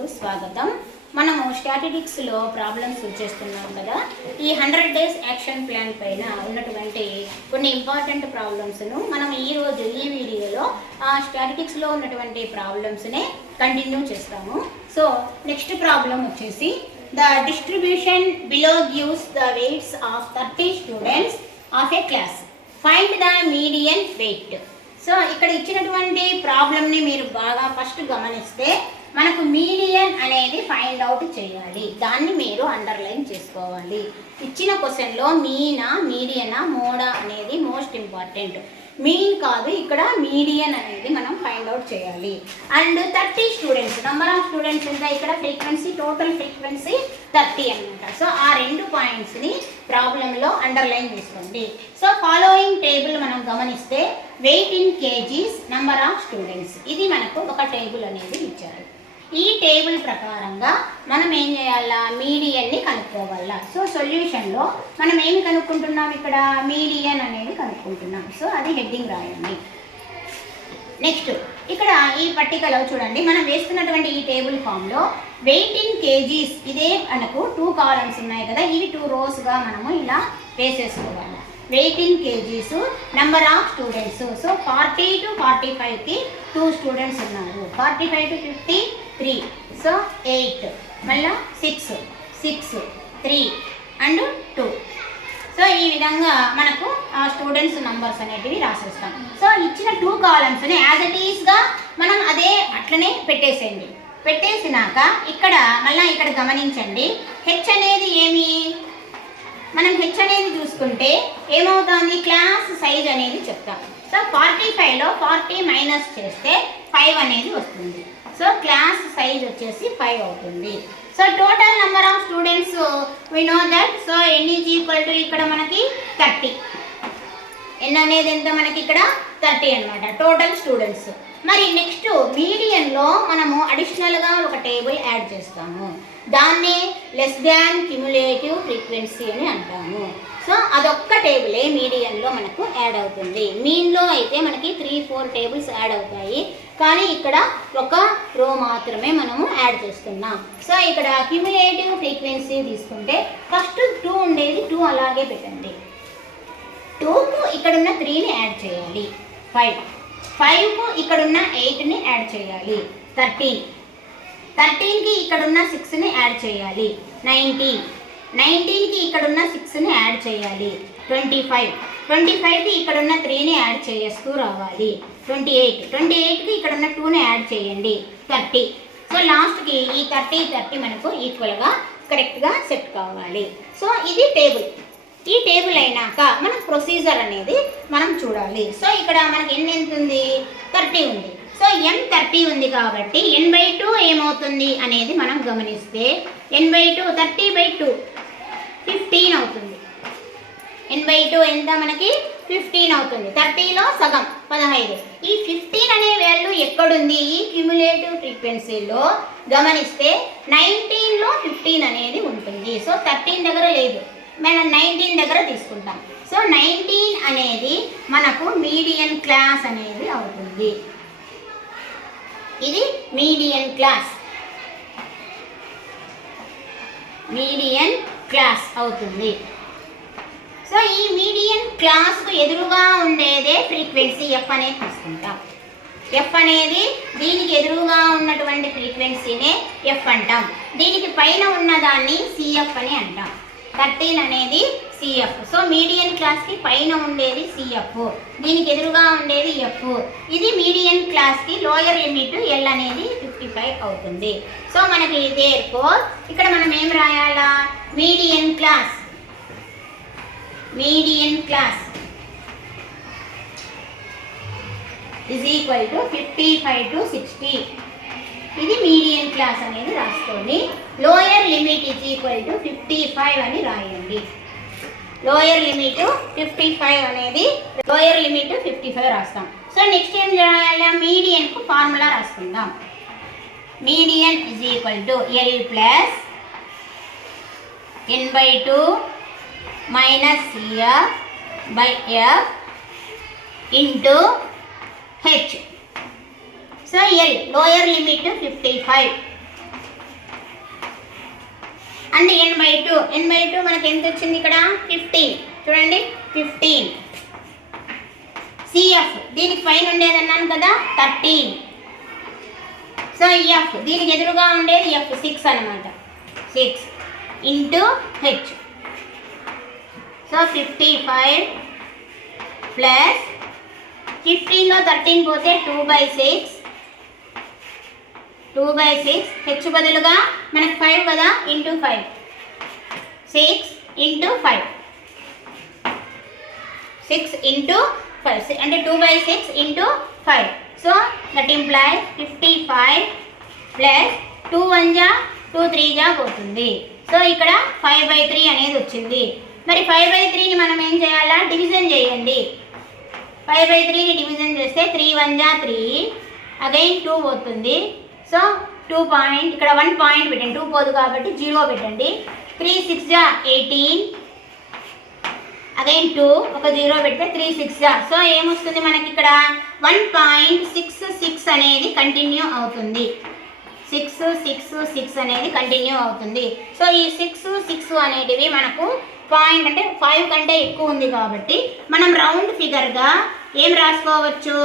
ఛానల్కు స్వాగతం. మనము స్టాటిస్టిక్స్లో ప్రాబ్లమ్స్ చేస్తున్నాం కదా. ఈ 100 డేస్ యాక్షన్ ప్లాన్ పైన ఉన్నటువంటి కొన్ని ఇంపార్టెంట్ ప్రాబ్లమ్స్ను మనం ఈరోజు ఈ వీడియోలో ఆ స్టాటిస్టిక్స్లో ఉన్నటువంటి ప్రాబ్లమ్స్నే కంటిన్యూ చేస్తాము. సో నెక్స్ట్ ప్రాబ్లం వచ్చేసి the distribution below gives the weights of 30 students of a class. Find the median weight. So ఇక్కడ ఇచ్చినటువంటి ప్రాబ్లమ్ని మీరు బాగా ఫస్ట్ గమనిస్తే మనకు మీడియన్ అనేది ఫైండ్ అవుట్ చేయాలి. దాన్ని మీరు అండర్లైన్ చేసుకోవాలి. ఇచ్చిన క్వశ్చన్లో మీనా, మీడియనా, మోడా అనేది మోస్ట్ ఇంపార్టెంట్. మీన్ కాదు, ఇక్కడ మీడియన్ అనేది మనం ఫైండ్ అవుట్ చేయాలి. And 30 students, number of students ఎంత, ఇక్కడ ఫ్రీక్వెన్సీ, టోటల్ ఫ్రీక్వెన్సీ 30 అనమాట. సో ఆ రెండు పాయింట్స్ని ప్రాబ్లంలో అండర్లైన్ చేసుకోండి. సో ఫాలోయింగ్ టేబుల్ మనం గమనిస్తే weight in kgs, number of students, ఇది మనకు ఒక టేబుల్ అనేది ఇచ్చారు. ఈ టేబుల్ ప్రకారంగా మనం ఏం చేయాలా, మీడియన్ని కనుక్కోవాలా. సో సొల్యూషన్లో మనం ఏమి కనుక్కుంటున్నాం, ఇక్కడ మీడియన్ అనేది కనుక్కుంటున్నాం. సో అది హెడ్డింగ్ రాయండి. నెక్స్ట్ ఇక్కడ ఈ పట్టికలో చూడండి, మనం వేస్తున్నటువంటి ఈ టేబుల్ ఫామ్లో వెయిట్ ఇన్ కేజీస్, ఇదే మనకు 2 కాలమ్స్ ఉన్నాయి కదా, ఇవి 2 రోస్గా మనము ఇలా వేసేసుకోవాలి. Weight in kgs, number of students. So 40 to 45కి 2 స్టూడెంట్స్ ఉన్నారు. 45 to 50 3. సో 8, మళ్ళీ 6, 3 అండ్ 2. సో ఈ విధంగా మనకు ఆ స్టూడెంట్స్ నంబర్స్ అనేటివి రాసేస్తాం. సో ఇచ్చిన 2 కాలమ్స్ని యాజ్ ఇట్ ఈస్గా మనం అదే అట్లనే పెట్టేసేయండి. పెట్టేసినాక ఇక్కడ మళ్ళీ ఇక్కడ గమనించండి, హెచ్ అనేది ఏమి, మనం హెచ్ అనేది చూసుకుంటే ఏమవుతుంది, క్లాస్ సైజ్ అనేది చెప్తాం. సో 45లో 40 మైనస్ చేస్తే 5 అనేది వస్తుంది. సో క్లాస్ సైజ్ వచ్చేసి 5 అవుతుంది. So total number of students we know that. So n is equal to ఇక్కడ మనకి 30. ఎన్ అనేది ఎంత మనకి ఇక్కడ 30 అనమాట టోటల్ స్టూడెంట్స్. మరి నెక్స్ట్ మీడియన్లో మనము అడిషనల్గా ఒక టేబుల్ యాడ్ చేస్తాము. దాన్ని లెస్ దాన్ క్యుములేటివ్ ఫ్రీక్వెన్సీ అని అంటాము. సో అదొక్క టేబులే మీడియన్లో మనకు యాడ్ అవుతుంది. మీన్లో అయితే మనకి 3-4 టేబుల్స్ యాడ్ అవుతాయి, కానీ ఇక్కడ ఒక రో మాత్రమే మనము యాడ్ చేస్తున్నాం. సో ఇక్కడ క్యుములేటివ్ ఫ్రీక్వెన్సీ తీసుకుంటే ఫస్ట్ 2 ఉండేది 2 అలాగే పెట్టండి. 2కు ఇక్కడున్న 3ని యాడ్ చేయాలి. 5కు ఇక్కడున్న 8ని యాడ్ చేయాలి. 13కి ఇక్కడున్న 6ని యాడ్ చేయాలి. 19కి ఇక్కడున్న 6ని యాడ్ చేయాలి. 25కి ఇక్కడున్న 3ని యాడ్ చేస్తూ రావాలి. 28కి ఇక్కడున్న 2ని యాడ్ చేయండి. 30. సో లాస్ట్కి ఈ 30 మనకు ఈక్వల్గా కరెక్ట్గా సెట్ కావాలి. సో ఇది టేబుల్. ఈ టేబుల్ అయినాక మన ప్రొసీజర్ అనేది మనం చూడాలి. సో ఇక్కడ మనకి ఎంత ఉంది, 30 ఉంది. సో n30 ఉంది కాబట్టి n/2 ఏమవుతుంది అనేది మనం గమనిస్తే n/2 30/2 15 అవుతుంది. n/2 ఎంత మనకి 15 అవుతుంది. 30లో సగం 15. ఈ 15 అనే వాల్యూ ఎక్కడుంది, ఈ క్యుములేటివ్ ఫ్రీక్వెన్సీలో గమనిస్తే 19లో 15 అనేది ఉంటుంది. సో 13 దగ్గర లేదు, మనం 19 దగ్గర తీసుకుంటాం. సో 19 అనేది మనకు మీడియన్ క్లాస్ అనేది అవుతుంది. ఇది మీడియన్ క్లాస్ అవుతుంది. సో ఈ మీడియన్ క్లాస్కు ఎదురుగా ఉండేదే ఫ్రీక్వెన్సీ ఎఫ్ అనేది తీసుకుంటాం. ఎఫ్ అనేది దీనికి ఎదురుగా ఉన్నటువంటి ఫ్రీక్వెన్సీనే ఎఫ్ అంటాం. దీనికి పైన ఉన్నదాన్ని సిఎఫ్ అని అంటాం. 13 అనేది సిఎఫ్. సో మీడియన్ క్లాస్కి పైన ఉండేది సిఎఫ్, దీనికి ఎదురుగా ఉండేది ఎఫ్. ఇది మీడియన్ క్లాస్కి లోయర్ లిమిట్ ఎల్ అనేది 55 అవుతుంది. సో మనకి దేర్ఫోర్ ఇక్కడ మనం ఏం రాయాలా, median class is equal to 55 to 60. ఇది మీడియన్ క్లాస్ అనేది రాసుకోండి. Lower limit is equal to 55 అని రాయండి. లోయర్ లిమిట్ 55 అనేది లోయర్ లిమిట్ 55 రాస్తాం. సో నెక్స్ట్ ఏం చేయాలి, మీడియన్కు ఫార్ములా రాసుకుందాం. Median is equal to L plus n/2 minus CF F into H. So L lower limit 55, and n/2 మనకి ఎంత వచ్చింది ఇక్కడ 15 చూడండి 15. CF దీనికి పైన ఉండేది అన్నాను కదా 13. సో F దీనికి ఎదురుగా ఉండేది F 6 అనమాట 6 ఇంటూ H. సో 55 ప్లస్ 15లో 13 పోతే 2/6 హెచ్ బదులుగా మనకు 5 కదా ఇంటూ 5 6 ఇంటూ 5 6 ఇంటూ 5 అంటే 2/6 into 5. So that implies 55 plus 2 1 జా 2 3 జా పోతుంది. సో ఇక్కడ 5/3 అనేది వచ్చింది. మరి 5/3ని మనం ఏం చేయాలా డివిజన్ చేయండి. 5/3ని డివిజన్ చేస్తే 3 1 జా 3 అగైన్ 2 పోతుంది. సో 2 పాయింట్ ఇక్కడ 1 పాయింట్ పెట్టండి 2 పోదు కాబట్టి 0 పెట్టండి. 3 6 జా 18 అగైన్ 2 ఒక 0 పెడితే 3 6 జా. సో ఏమొస్తుంది మనకి ఇక్కడ 1.66 అనేది కంటిన్యూ అవుతుంది. 6 అనేది కంటిన్యూ అవుతుంది. సో ఈ 6 అనేటివి మనకు పాయింట్ అంటే 5 కంటే ఎక్కువ ఉంది కాబట్టి మనం రౌండ్ ఫిగర్గా ఏం రాసుకోవచ్చు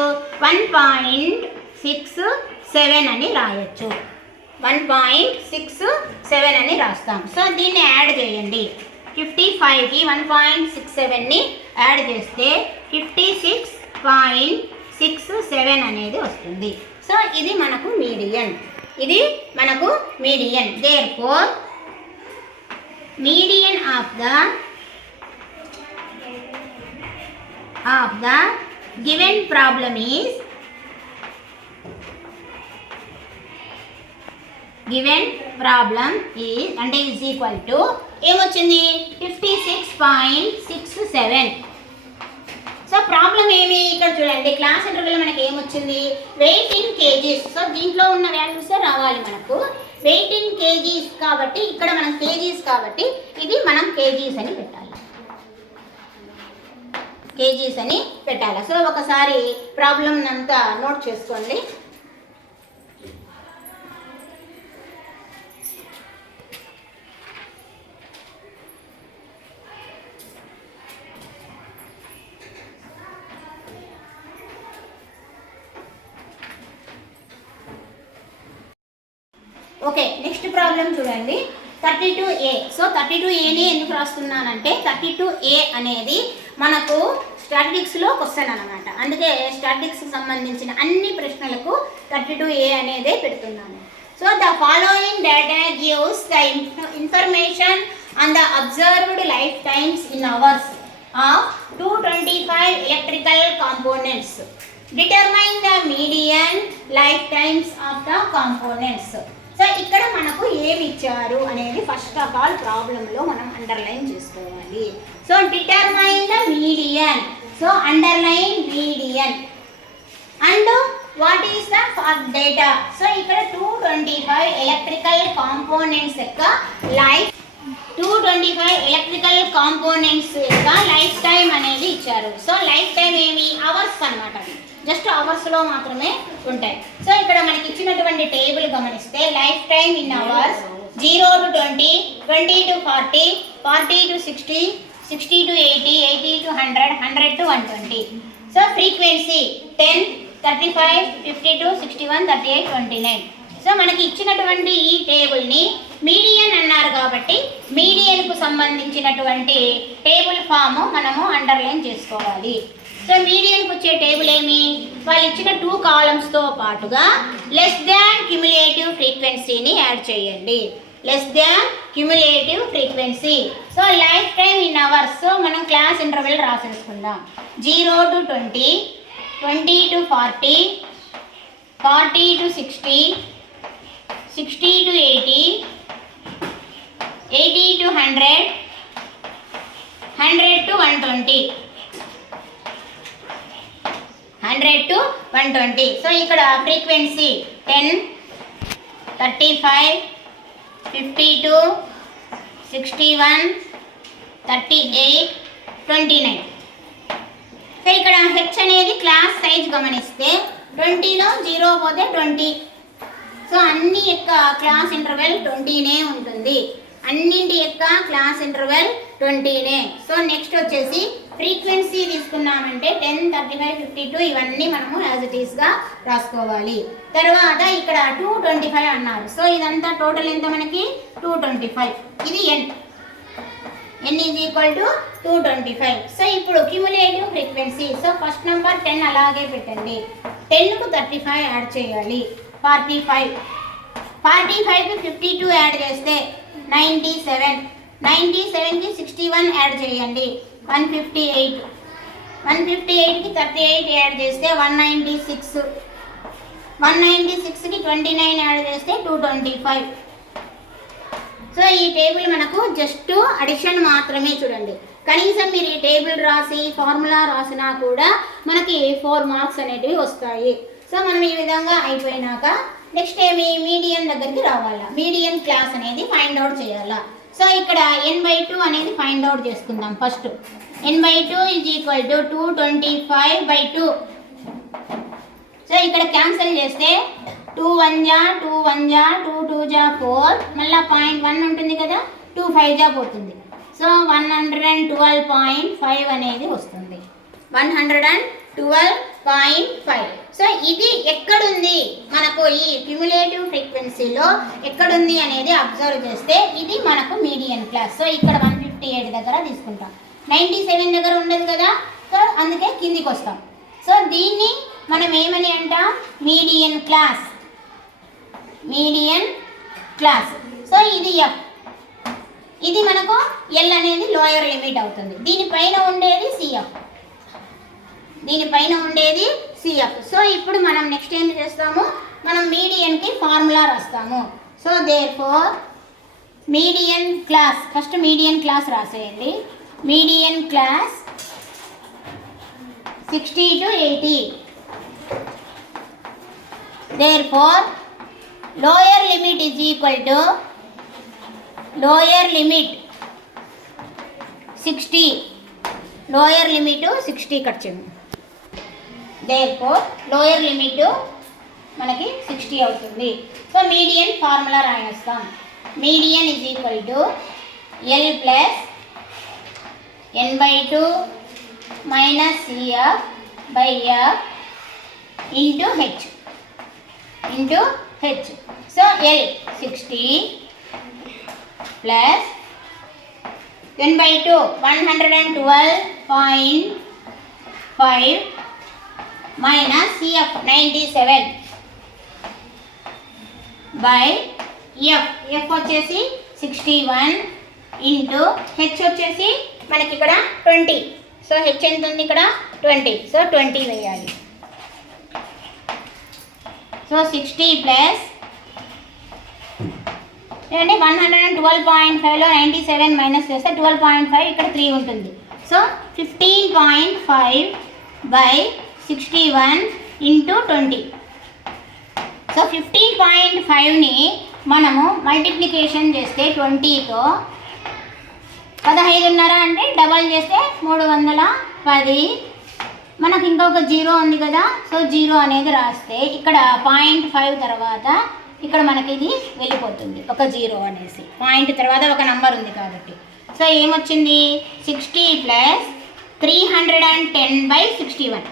1.67 అని రాయొచ్చు. 1.67 అని రాస్తాం. సో దీన్ని యాడ్ చేయండి. 55కి 1.67ని యాడ్ చేస్తే 56.67 అనేది వస్తుంది. సో ఇది మనకు median. Therefore median of the given problem is అంటే ఈజ్ ఈక్వల్ టు ఏమొచ్చింది 56.67. సో ప్రాబ్లం ఏమి ఇక్కడ చూడండి క్లాస్ ఇంటర్వెల్ మనకి ఏమొచ్చింది వెయిట్ ఇన్ కేజీస్. సో దీంట్లో ఉన్న వాల్యూసే రావాలి మనకు వెయిట్ ఇన్ కేజీస్ కాబట్టి ఇక్కడ మనం కేజీస్ కాబట్టి ఇది మనం కేజీస్ అని పెట్టాలి. సో ఒకసారి ప్రాబ్లం అంతా నోట్ చేసుకోండి. ఓకే నెక్స్ట్ ప్రాబ్లం చూడండి 32A. సో 32Aని ఎందుకు రాస్తున్నానంటే 32A అనేది మనకు స్టాటిస్టిక్స్లో క్వశ్చన్ అనమాట. అందుకే స్టాటిస్టిక్స్కి సంబంధించిన అన్ని ప్రశ్నలకు 32A అనేదే పెడుతున్నాను. So the following data gives the information on the observed life times in hours of 225 electrical components. Determine the median life times of the components. So ఇక్కడ మనకు ఏమి ఇచ్చారు అనేది ఫస్ట్ ఆఫ్ ఆల్ ప్రాబ్లంలో మనం అండర్లైన్ చేసుకోవాలి. So determine the median. So underline median and what is the data. So ఇక్కడ 225 electrical components యొక్క లైఫ్ 225 ఎలక్ట్రికల్ కాంపోనెంట్స్ యొక్క లైఫ్ టైం అనేది ఇచ్చారు. సో లైఫ్ టైం ఏమి అవర్స్ అనమాట, జస్ట్ అవర్స్లో మాత్రమే ఉంటాయి. సో ఇక్కడ మనకి ఇచ్చినటువంటి టేబుల్ గమనిస్తే life time in hours 0 to 20, 20 to 40, 40 to 60, 60 to 80, 80 to 100, 100 to 120. So frequency 10, 35, 52, 61, 38, 29. So మనకి ఇచ్చినటువంటి ఈ టేబుల్ని మీడియన్ అన్నారు కాబట్టి మీడియన్కు సంబంధించినటువంటి టేబుల్ ఫామ్ మనము అండర్లైన్ చేసుకోవాలి. సో మీడియన్కి వచ్చే టేబుల్ ఏమి వాళ్ళు ఇచ్చిన 2 కాలమ్స్తో పాటుగా లెస్ దాన్ క్యుములేటివ్ ఫ్రీక్వెన్సీని యాడ్ చేయండి. Less than cumulative frequency. So life time in hours. So మనం class interval రాసేసుకుందాం. 0 to 20, 20 to 40, 40 to 60, 60 to 80, 80 to 100, 100 to 120, 100 to 120. So ఇక్కడ ఫ్రీక్వెన్సీ 10, 35, 52, 61, 38, 29. సో ఇక్కడ హెచ్ అనేది క్లాస్ సైజ్ గమనిస్తే 20లో 0 పోతే 20. సో అన్ని యొక్క క్లాస్ ఇంటర్వెల్ 20నే ఉంటుంది. అన్నింటి యొక్క క్లాస్ ఇంటర్వెల్ 20నే. సో నెక్స్ట్ వచ్చేసి ఫ్రీక్వెన్సీ తీసుకున్నామంటే 10, 35, 52 ఇవన్నీ మనము యాజ్ ఇట్ ఈస్గా రాసుకోవాలి. తర్వాత ఇక్కడ 225 అన్నారు. సో ఇదంతా టోటల్ ఎంత మనకి 225. ఇది n is equal to 225. So ఇప్పుడు cumulative frequency. So first number 10 అలాగే పెట్టండి. 10కు 35 యాడ్ చేయాలి, 45. 45కి 52 యాడ్ చేస్తే 97. 97కి 61 యాడ్ చేయండి, 158. 158కి 38 యాడ్ చేస్తే 196. 196కి 29 యాడ్ చేస్తే 225. సో ఈ టేబుల్ మనకు జస్ట్ అడిషన్ మాత్రమే. చూడండి, కనీసం మీరు ఈ టేబుల్ రాసి ఫార్ములా రాసినా కూడా మనకి 4 మార్క్స్ అనేటివి వస్తాయి. సో మనం ఈ విధంగా అయిపోయినాక నెక్స్ట్ ఏమి మీడియన్ దగ్గరికి రావాలా, మీడియన్ క్లాస్ అనేది ఫైండ్ అవుట్ చేయాలా. సో ఇక్కడ n/2 అనేది ఫైండ్ అవుట్ చేసుకుందాం first. n/2 is equal to 225/2. So ఇక్కడ క్యాన్సిల్ చేస్తే 2 1 జా 2 1 జా 2 2 జా 4, మళ్ళీ 0.1 ఉంటుంది కదా, 2 5 జా పోతుంది. సో 112.5 అనేది వస్తుంది, 112.5. సో ఇది ఎక్కడుంది మనకు ఈ క్యుములేటివ్ ఫ్రీక్వెన్సీలో ఎక్కడుంది అనేది అబ్జర్వ్ చేస్తే ఇది మనకు మీడియన్ క్లాస్. సో ఇక్కడ 158 దగ్గర తీసుకుంటాం, 97 దగ్గర ఉండదు కదా, సో అందుకే కిందికి వస్తాం. సో దీన్ని మనం ఏమని అంటాం, median class. Median class. So ఇది ఎఫ్, ఇది మనకు ఎల్ అనేది లోయర్ లిమిట్ అవుతుంది. దీనిపైన ఉండేది సిఎఫ్, దీనిపైన ఉండేది సిఎఫ్. సో ఇప్పుడు మనం నెక్స్ట్ ఏం చేస్తాము, మనం మీడియన్కి ఫార్ములా రాస్తాము. So therefore median class, first median class రాసేయండి. Median class 60 to 80. Therefore lower limit is equal to lower limit 60, lower limit 60 cut చేయండి. Therefore lower limit మనకి 60 అవుతుంది. సో మీడియన్ ఫార్ములా రాయేస్తాం. Median is equal to L plus n/2 minus CF by F into H. So L 60 plus n/2 112.5 minus CF 97 by F. F వచ్చేసి 61 into H వచ్చేసి మనకి ఇక్కడ 20. So H ఎంత ఉంది ఇక్కడ 20. సో 20 వేయాలి. సో 60 ప్లస్ అంటే 112.5లో 97 మైనస్ చేస్తే 12.5, ఇక్కడ 3 ఉంటుంది. So 15.5 by 61 into 20. సో 15.5ని మనము మల్టిప్లికేషన్ చేస్తే 20తో 15.5 అంటే డబల్ చేస్తే 310. మనకు ఇంకొక 0 ఉంది కదా, సో 0 అనేది రాస్తే ఇక్కడ 0.5 తర్వాత ఇక్కడ మనకి ఇది వెళ్ళిపోతుంది, ఒక 0 అనేసి. పాయింట్ తర్వాత ఒక నంబర్ ఉంది కాబట్టి. సో ఏమొచ్చింది, 60 ప్లస్ 310/61.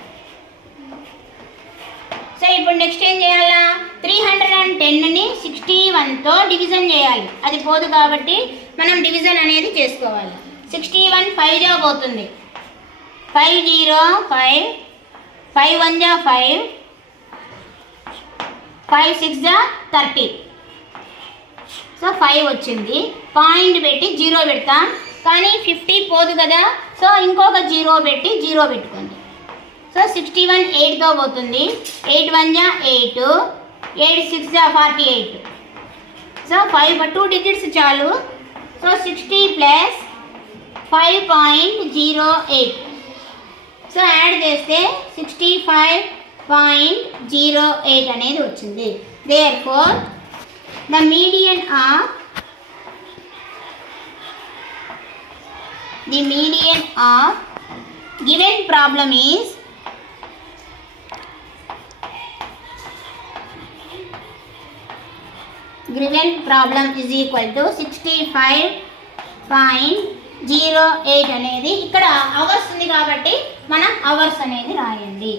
సో ఇప్పుడు నెక్స్ట్ ఏం చేయాలా, 310ని 61తో డివిజన్ చేయాలి. అది పోదు కాబట్టి మనం డివిజన్ అనేది చేసుకోవాలి. 61 5 జా పోతుంది, 5 0 5, 5 1 జా 5, 5 6 జా 30. సో 5 వచ్చింది. పాయింట్ పెట్టి 0 పెడతాం, కానీ 50 పోదు కదా, సో ఇంకొక 0 పెట్టి 0 పెట్టుకోండి. సో 61 8తో పోతుంది, 8 1 జా 8, 8 6 జా 48. సో 2 డిజిట్స్ చాలు. So 60 plus 5.08. సో యాడ్ చేస్తే 65.08 అనేది వచ్చింది. Therefore the median of given problem is given problem is equal to 65.08 అనేది ఇక్కడ అవర్స్ ఉంది కాబట్టి మనం అవర్స్ అనేది రాయండి.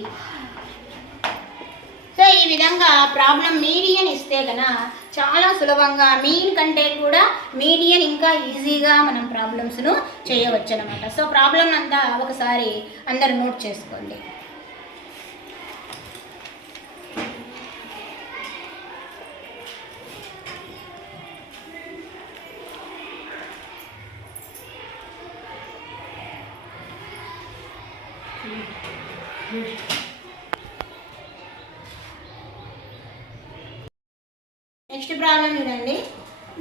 సో ఈ విధంగా ప్రాబ్లం మీడియన్ ఇస్తే కన్నా చాలా సులభంగా మీన్ కంటే కూడా మీడియన్ ఇంకా ఈజీగా మనం ప్రాబ్లమ్స్ను చేయవచ్చు అనమాట. సో ప్రాబ్లం అంతా ఒకసారి అందరూ నోట్ చేసుకోండి. నెక్స్ట్ ప్రాబ్లం చూడండి.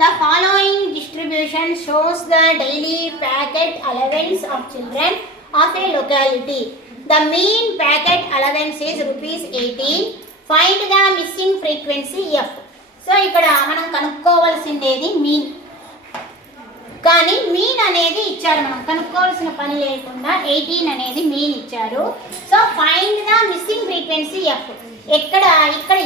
The following distribution shows the daily packet allowance of children of A locality. The mean packet allowance is ₹18. Find the missing frequency F. So ఇక్కడ మనం కనుక్కోవాల్సిందేది మీన్, కానీ మీన్ అనేది ఇచ్చారు, మనం కనుక్కోవాల్సిన పని లేకుండా 18 అనేది మీన్ ఇచ్చారు. So find the missing frequency F. ఇక్కడ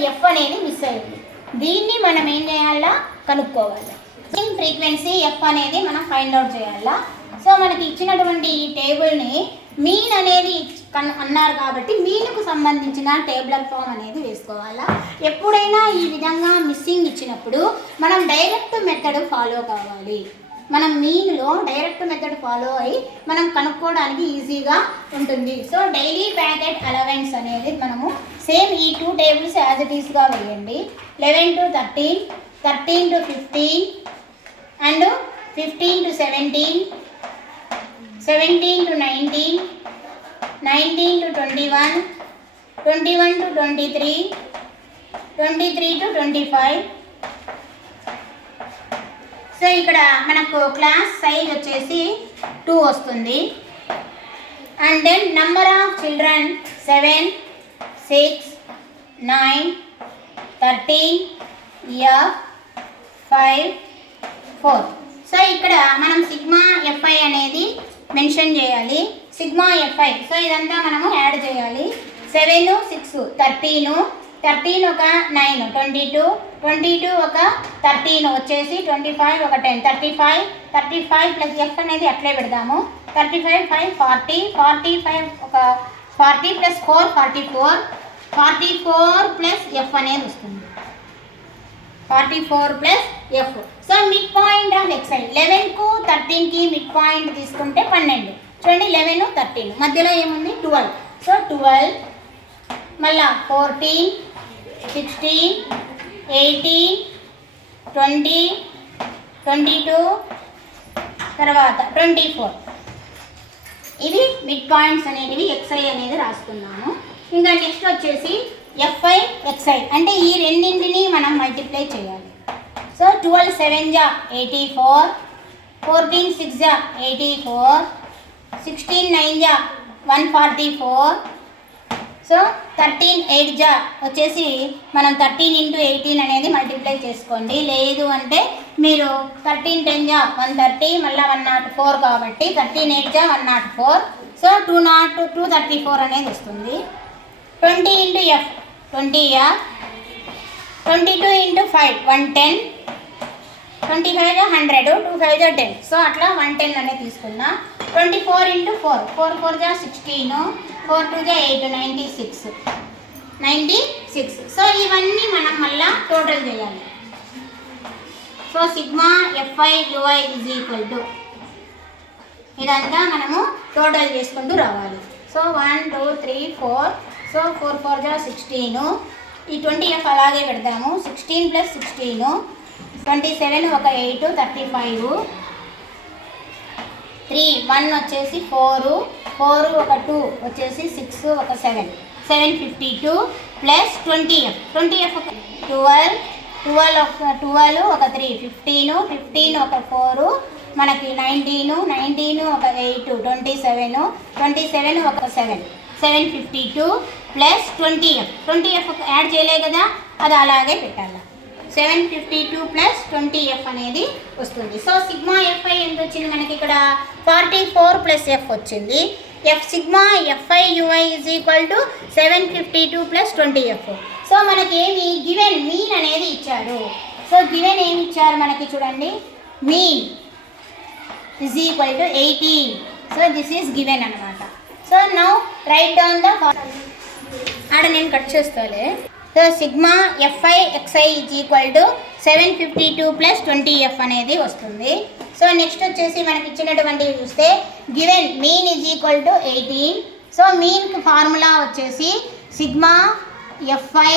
ఎఫ్ అనేది మిస్ అయింది, దీన్ని మనం ఏం చేయాలా, కనుక్కోవాలి. మిస్సింగ్ ఫ్రీక్వెన్సీ ఎఫ్ అనేది మనం ఫైండ్ అవుట్ చేయాలా. సో మనకి ఇచ్చినటువంటి ఈ టేబుల్ని మీన్ అనేది అన్నారు కాబట్టి మీన్కు సంబంధించిన టేబులర్ ఫామ్ అనేది వేసుకోవాలా. ఎప్పుడైనా ఈ విధంగా మిస్సింగ్ ఇచ్చినప్పుడు మనం డైరెక్ట్ మెథడ్ ఫాలో కావాలి. మనం మీన్లో డైరెక్ట్ మెథడ్ ఫాలో అయ్యి మనం కనుక్కోవడానికి ఈజీగా ఉంటుంది. సో డైలీ ప్యాకెట్ అలవెన్స్ అనేది మనము సేమ్ ఈ 2 టేబుల్స్ యాజ్ ఇట్ ఈస్గా వేయండి. 11 to 13, 13 to 15 and 15 to 17, 17 to 19, 19 to 21, 21 to 23, 23 to 25. So ఇక్కడ మనకు క్లాస్ సైజ్ వచ్చేసి 2 వస్తుంది. And then number of children 7, 6, 9, 13, 5, 4. So ఇక్కడ మనం సిగ్మా ఎఫ్ఐ అనేది మెన్షన్ చేయాలి. సిగ్మా ఎఫ్ఐ, సో ఇదంతా మనము యాడ్ చేయాలి. 7, 6, 13, 13 ఒక 9, 22, 22 ఒక 13 వచ్చేసి 25 ఒక 10, 35 ప్లస్ ఎఫ్ అనేది అట్లే పెడదాము. 35, 5, 40, 45 ఒక 40 ప్లస్ 4, 44 ప్లస్ ఎఫ్ అనేది వస్తుంది. 44 plus F. So mid point of X I 11కు 13కి మిడ్ పాయింట్ తీసుకుంటే 12. చూడండి 11, 13 మధ్యలో ఏముంది 12. సో 12 మళ్ళా 14, 16, 18, 20, 22 తర్వాత 24. ఇవి మిడ్ పాయింట్స్ అనేటివి ఎక్స్ఐ అనేది రాసుకున్నాము. ఇంకా నెక్స్ట్ వచ్చేసి ఎఫ్ఐ ఎక్స్ఐ అంటే ఈ రెండింటిని మనం మల్టిప్లై చేయాలి. సో 12 7 జా 84, 14 6 జా 84, 16 9 జా 144. సో 13 8 జా వచ్చేసి మనం 13 into 18 అనేది మల్టిప్లై చేసుకోండి. లేదు అంటే మీరు 13 10 జా 130 మళ్ళీ 104 కాబట్టి 13 8 జా 104. సో 234 అనేది వస్తుంది. 20 into ఎఫ్ 20 యా, 22 into 5 110, 25 జా 100, 25 జా 10. సో అట్లా 110 అనేది తీసుకుందాం. 24 into 4, 4 4 జా 16, 4 2 జా 8, 96. సో ఇవన్నీ మనం మళ్ళా టోటల్ చేయాలి. So sigma f i u i is equal to ఇదంతా మనము టోటల్ చేసుకుంటూ రావాలి. సో 1 2 3 4. సో 4 4 జా 16, ఈ 20f అలాగే పెడదాము. 16 ప్లస్ 16, 27 ఒక 8, 35, 3 1 వచ్చేసి 4 ఒక 2 వచ్చేసి 6 ఒక 7, 752 ప్లస్ 20f ఒక 12 ఒక 3, 15 ఒక 4 మనకి 19 ఒక 8, 27 ఒక 7, 752 ప్లస్ 20f యాడ్ చేయలే కదా, అది అలాగే పెట్టాలి. 752 ప్లస్ 20f అనేది వస్తుంది. సో సిగ్మా ఎఫ్ఐ ఎంత వచ్చింది మనకి ఇక్కడ 44 ప్లస్ ఎఫ్ వచ్చింది. Sigma f i u i is equal to 752 plus 20f. So మనకి ఏమి గివెన్ మీన్ అనేది ఇచ్చారు. సో గివెన్ ఏమి ఇచ్చారు మనకి చూడండి, mean is equal to 18. So this is given అనమాట. So now write down the ఆడ నేను కట్ చేస్తాలే. So sigma f i X I is equal to 752 + 20F అనేది వస్తుంది. సో నెక్స్ట్ వచ్చేసి మనకి ఇచ్చినటువంటివి చూస్తే given mean is equal to 18. So మీన్కి ఫార్ములా వచ్చేసి sigma f i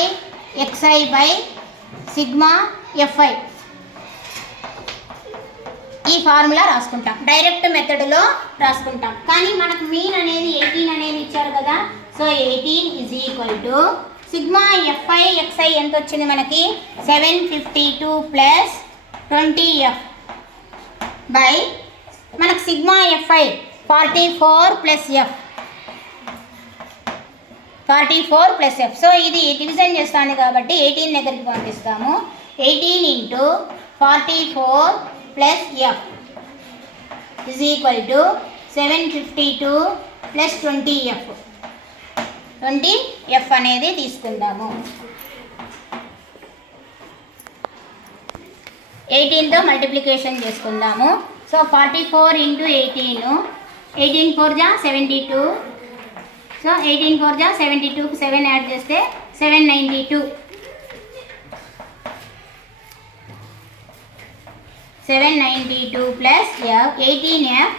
X I by sigma F I. ఈ ఫార్ములా రాసుకుంటాం, డైరెక్ట్ మెథడ్లో రాసుకుంటాం. కానీ మనకు మీన్ అనేది 18 అనేది ఇచ్చారు కదా. So 18 is equal to sigma f i x i ఎంత వచ్చింది మనకి, 752 + 20F బై మనకు sigma f i 44 + F, 44 + F. So ఇది డివిజన్ చేస్తాను కాబట్టి 18 దగ్గరికి పంపిస్తాము. 18 × 44 + F is equal to 752 + 20F. 20F అనేది తీసుకుందాము. 18తో మల్టిప్లికేషన్ చేసుకుందాము. సో 44 × 18, 18 4 × 72. సో 18 4 × 72కి 7 యాడ్ చేస్తే 792. 792 + F, 18F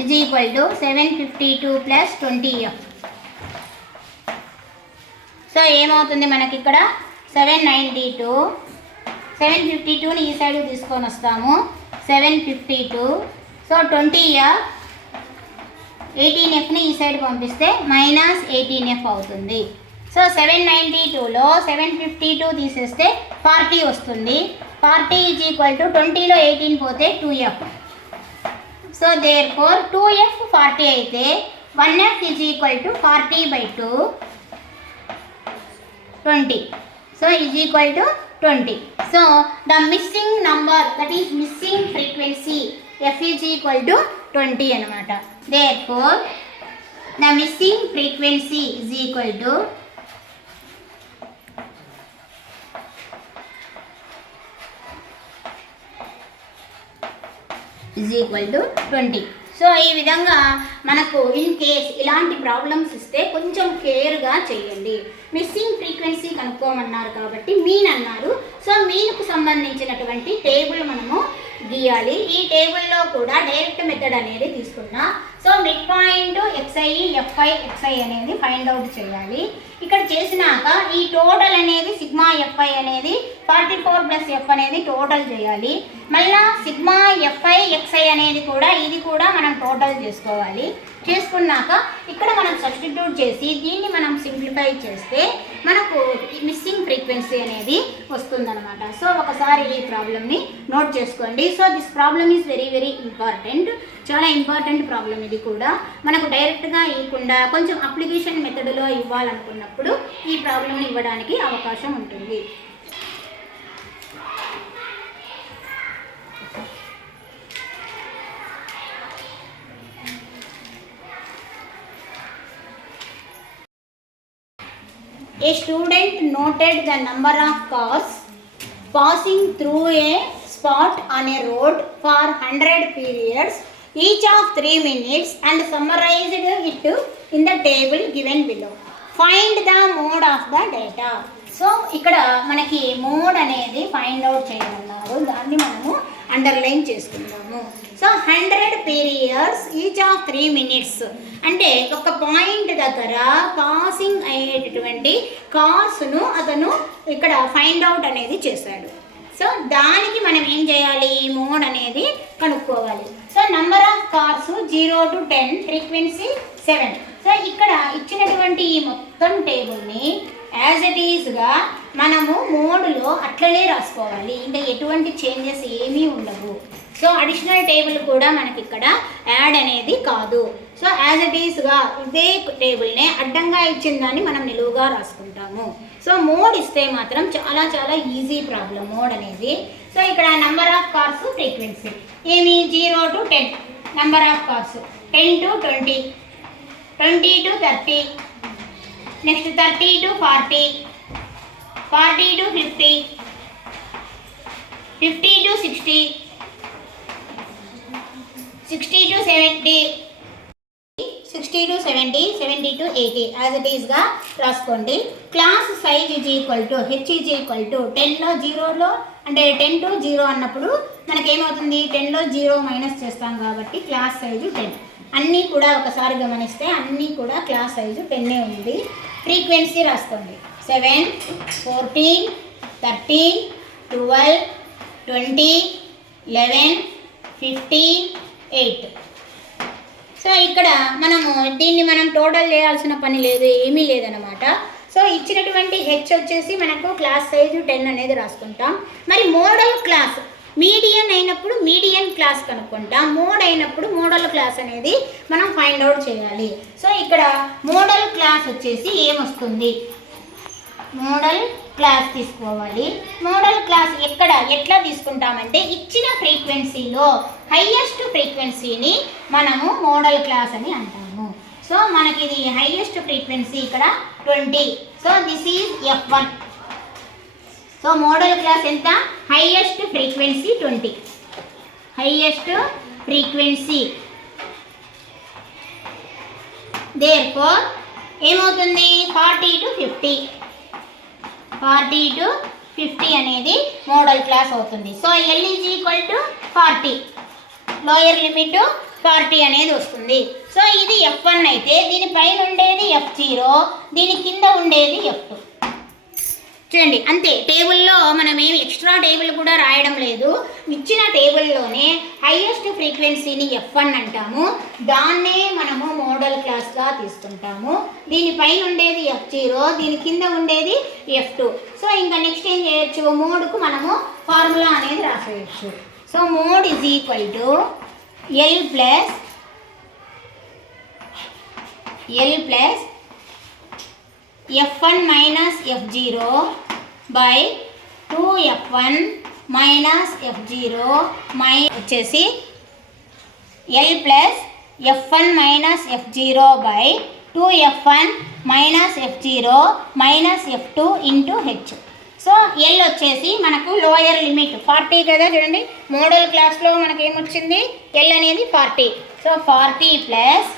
is equal to 752 + 20F. So ఏమవుతుంది మనకి ఇక్కడ 792, 752ని ఈ సైడ్ తీసుకొని వస్తాము. 752. సో 20F, 18Fని ఈ సైడ్ పంపిస్తే -18F అవుతుంది. సో 792లో 752 తీసేస్తే 40 వస్తుంది. 40 ఈజ్ ఈక్వల్ టు 20లో 18 పోతే 2F. సో దేర్ఫోర్ 2F 40 అయితే 1F is equal to 40/2, 20. So is equal to 20. So the missing number, that is missing frequency, F is equal to 20 anamata. Therefore the missing frequency is equal to is equal to 20. So ఈ విధంగా మనకు in case ఇలాంటి problems ఇస్తే కొంచెం కేర్గా చేయండి. Missing frequency కనుక్కోమన్నారు కాబట్టి mean అన్నారు. So మీన్కు సంబంధించినటువంటి టేబుల్ మనము గీయాలి. ఈ టేబుల్లో కూడా డైరెక్ట్ మెథడ్ అనేది తీసుకున్నా. So mid point x i f i x i అనేది ఫైండ్ అవుట్ చేయాలి. ఇక్కడ చేసినాక ఈ టోటల్ అనేది సిగ్మా ఎఫ్ఐ అనేది 44 + F అనేది టోటల్ చేయాలి. మళ్ళీ సిగ్మా ఎఫ్ఐ ఎక్స్ఐ అనేది కూడా ఇది కూడా మనం టోటల్ చేసుకోవాలి. చేసుకున్నాక ఇక్కడ మనం సబ్స్టిట్యూట్ చేసి దీన్ని మనం సింప్లిఫై చేస్తే మనకు మిస్సింగ్ ఫ్రీక్వెన్సీ అనేది వస్తుందన్నమాట. సో ఒకసారి ఈ ప్రాబ్లమ్ని నోట్ చేసుకోండి. So this problem is very very important, చాలా ఇంపార్టెంట్ ప్రాబ్లం. ఇది కూడా మనకు డైరెక్ట్గా ఇవ్వకుండా కొంచెం అప్లికేషన్ మెథడ్లో ఇవ్వాలనుకున్నప్పుడు ఈ ప్రాబ్లమ్ని ఇవ్వడానికి అవకాశం ఉంటుంది. A student noted the number of cars passing through a spot on a road for 100 periods, each of 3 minutes, and summarized it in the table given below. Find the mode of the data. So ఇక్కడ మనకి mode అనేది find out చేయమన్నారు, దాన్ని మనము underline చేసుకుందాము. So 100 periods each of 3 minutes అంటే ఒక point దగ్గర పాసింగ్ అయ్యేటటువంటి కార్స్ను అతను ఇక్కడ ఫైండ్ అవుట్ అనేది చేశాడు. సో దానికి మనం ఏం చేయాలి, మోడ్ అనేది కనుక్కోవాలి. So number of cars 0 to 10, frequency 7. So ఇక్కడ ఇచ్చినటువంటి ఈ మొత్తం టేబుల్ని యాజ్ ఇట్ ఈజ్గా మనము మోడ్లో అట్లనే రాసుకోవాలి, ఇంకా ఎటువంటి చేంజెస్ ఏమీ ఉండవు. సో అడిషనల్ టేబుల్ కూడా మనకి ఇక్కడ యాడ్ అనేది కాదు. సో యాజ్ ఇట్ ఈస్గా ఇదే టేబుల్నే అడ్డంగా ఇచ్చిన దాన్ని మనం నిలువుగా రాసుకుంటాము. సో మోడ్ ఇస్తే మాత్రం చాలా చాలా ఈజీ ప్రాబ్లం మోడ్ అనేది. సో ఇక్కడ నంబర్ ఆఫ్ కార్స్ ఫ్రీక్వెన్సీ ఏమి 0 to 10, number of cars 10 to 20, 20 to 30, next 30 to 40, 40 to 50, 50 to 60, 60 to 70, 60 to 70, 70 to 80 as it ఈస్గా రాసుకోండి. Class size is equal to H is equal to 10లో 0లో అంటే 10 to 0 అన్నప్పుడు మనకేమవుతుంది 10లో 0 minus చేస్తాం కాబట్టి క్లాస్ సైజు 10. అన్నీ కూడా ఒకసారి గమనిస్తే అన్నీ కూడా క్లాస్ సైజు 10 ఉంది. ఫ్రీక్వెన్సీ రాసుకోండి 7, 14, 13, 12, 20, 11, 15, 8. సో ఇక్కడ దీన్ని మనం టోటల్ చేయాల్సిన పని లేదు, ఏమీ లేదనమాట. సో ఇచ్చినటువంటి హెచ్ వచ్చేసి మనకు క్లాస్ సైజు 10 అనేది రాసుకుంటాం. మరి మోడల్ క్లాస్ మీడియన్ అయినప్పుడు మీడియన్ క్లాస్ కనుక్కుంటాం, మోడ్ అయినప్పుడు మోడల్ క్లాస్ అనేది మనం ఫైండ్ అవుట్ చేయాలి. సో ఇక్కడ మోడల్ క్లాస్ వచ్చేసి ఏమొస్తుంది, మోడల్ క్లాస్ తీసుకోవాలి. మోడల్ క్లాస్ ఎట్లా తీసుకుంటామంటే ఇచ్చిన ఫ్రీక్వెన్సీలో హైయెస్ట్ ఫ్రీక్వెన్సీని మనము మోడల్ క్లాస్ అని అంటాము. సో మనకి ఇది హైయెస్ట్ ఫ్రీక్వెన్సీ ఇక్కడ 20. So this is F1. So modal class ఎంత, highest frequency 20, highest frequency. Therefore ఏమవుతుంది 40 to 50, 40 to 50 అనేది మోడల్ క్లాస్ అవుతుంది. So L is equal to 40, lower limit 40 అనేది వస్తుంది. సో ఇది F1 అయితే దీనిపైన ఉండేది F0, దీని కింద ఉండేది F2. చూడండి అంతే, టేబుల్లో మనం ఏమి ఎక్స్ట్రా టేబుల్ కూడా రాయడం లేదు. ఇచ్చిన టేబుల్లోనే హైయెస్ట్ ఫ్రీక్వెన్సీని F1 అంటాము, దాన్నే మనము మోడల్ క్లాస్గా తీసుకుంటాము. దీనిపైన ఉండేది F0, దీని కింద ఉండేది F2. సో ఇంకా నెక్స్ట్ ఏం చేయొచ్చు, మోడ్కు మనము ఫార్ములా అనేది రాసేయచ్చు. So mode is equal to L plus F1 minus F0 by 2F1 minus F0 వచ్చేసి L plus F1 minus F0 by 2F1 minus F0 minus F2 into H. So L వచ్చేసి మనకు lower limit 40 కదా, చూడండి model క్లాస్లో మనకి ఏమొచ్చింది L అనేది 40. So 40 plus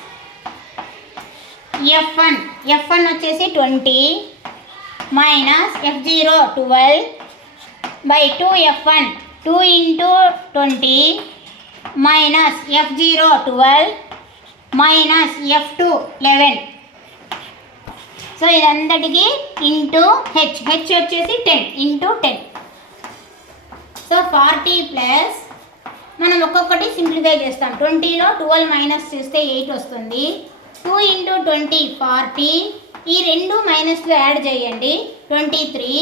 F1 వచ్చేసి 20 minus F0 12 by 2F1 2 into 20 minus F0 12 minus F2 11. So ఇదంతటికి ఇంటూ హెచ్ వచ్చేసి 10 into 10. సో 40 ప్లస్ మనం ఒక్కొక్కటి సింప్లిఫై చేస్తాం. 20లో 12 మైనస్ చేస్తే 8 వస్తుంది. 2 into 20 40, ఈ రెండు మైనస్లో యాడ్ చేయండి 23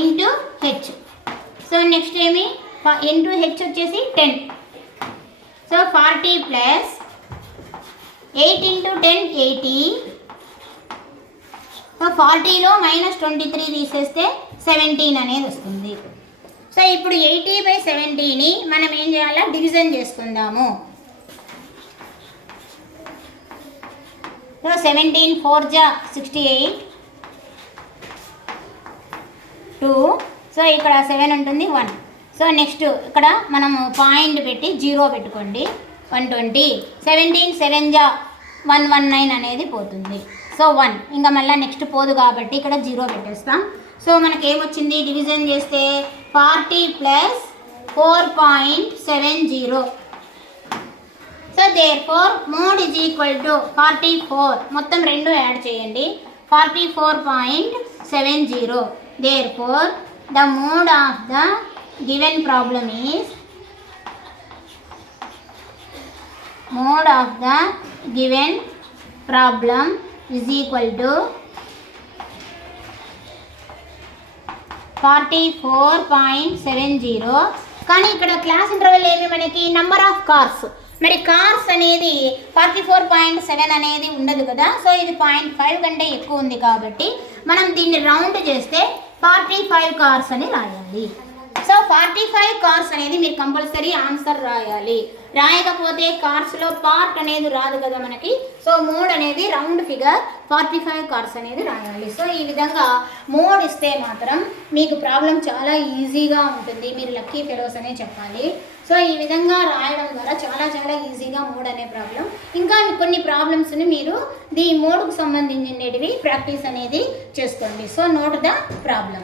ఇంటూ హెచ్. సో నెక్స్ట్ ఏమి ఇంటూ హెచ్ వచ్చేసి 10. So 40 plus 8 into 10 80. సో 40లో మైనస్ 23 తీసేస్తే 17 అనేది వస్తుంది. సో ఇప్పుడు 80/70ని మనం ఏం చేయాలా, డివిజన్ చేసుకుందాము. సో 17 4 జా 68 2. సో ఇక్కడ 7 ఉంటుంది 1. సో నెక్స్ట్ ఇక్కడ మనము పాయింట్ పెట్టి 0 పెట్టుకోండి 120. 17 7 జా 119 అనేది పోతుంది. సో 1 ఇంకా మళ్ళీ నెక్స్ట్ పోదు కాబట్టి ఇక్కడ 0 పెట్టేస్తాం. సో మనకి ఏమొచ్చింది, డివిజన్ చేస్తే 40 plus 4.70. So therefore mode is equal to 44, మొత్తం రెండు యాడ్ చేయండి 44.70. Therefore the mode of the given problem is equal to 44.70. కానీ ఇక్కడ క్లాస్ ఇంటర్వెల్ ఏమి మనకి నంబర్ ఆఫ్ కార్స్, మరి కార్స్ అనేది 44.7 అనేది ఉండదు కదా. సో ఇది 0.5 కంటే ఎక్కువ ఉంది కాబట్టి మనం దీన్ని రౌండ్ చేస్తే 45 కార్స్ అని రాయాలి. సో 45 కార్స్ అనేది మీరు కంపల్సరీ ఆన్సర్ రాయాలి. రాయకపోతే కార్స్లో పార్ట్ అనేది రాదు కదా మనకి. సో మోడ్ అనేది రౌండ్ ఫిగర్ 45 కార్స్ అనేది రాయాలి. సో ఈ విధంగా మోడ్ ఇస్తే మాత్రం మీకు ప్రాబ్లం చాలా ఈజీగా ఉంటుంది. మీరు లక్కీ ఫెలోస్ అనే చెప్పాలి. సో ఈ విధంగా రాయడం ద్వారా చాలా చాలా ఈజీగా మోడ్ అనే ప్రాబ్లం, ఇంకా కొన్ని ప్రాబ్లమ్స్ని మీరు మోడ్కు సంబంధించినవి ప్రాక్టీస్ అనేది చేసుకోండి. So note the problem.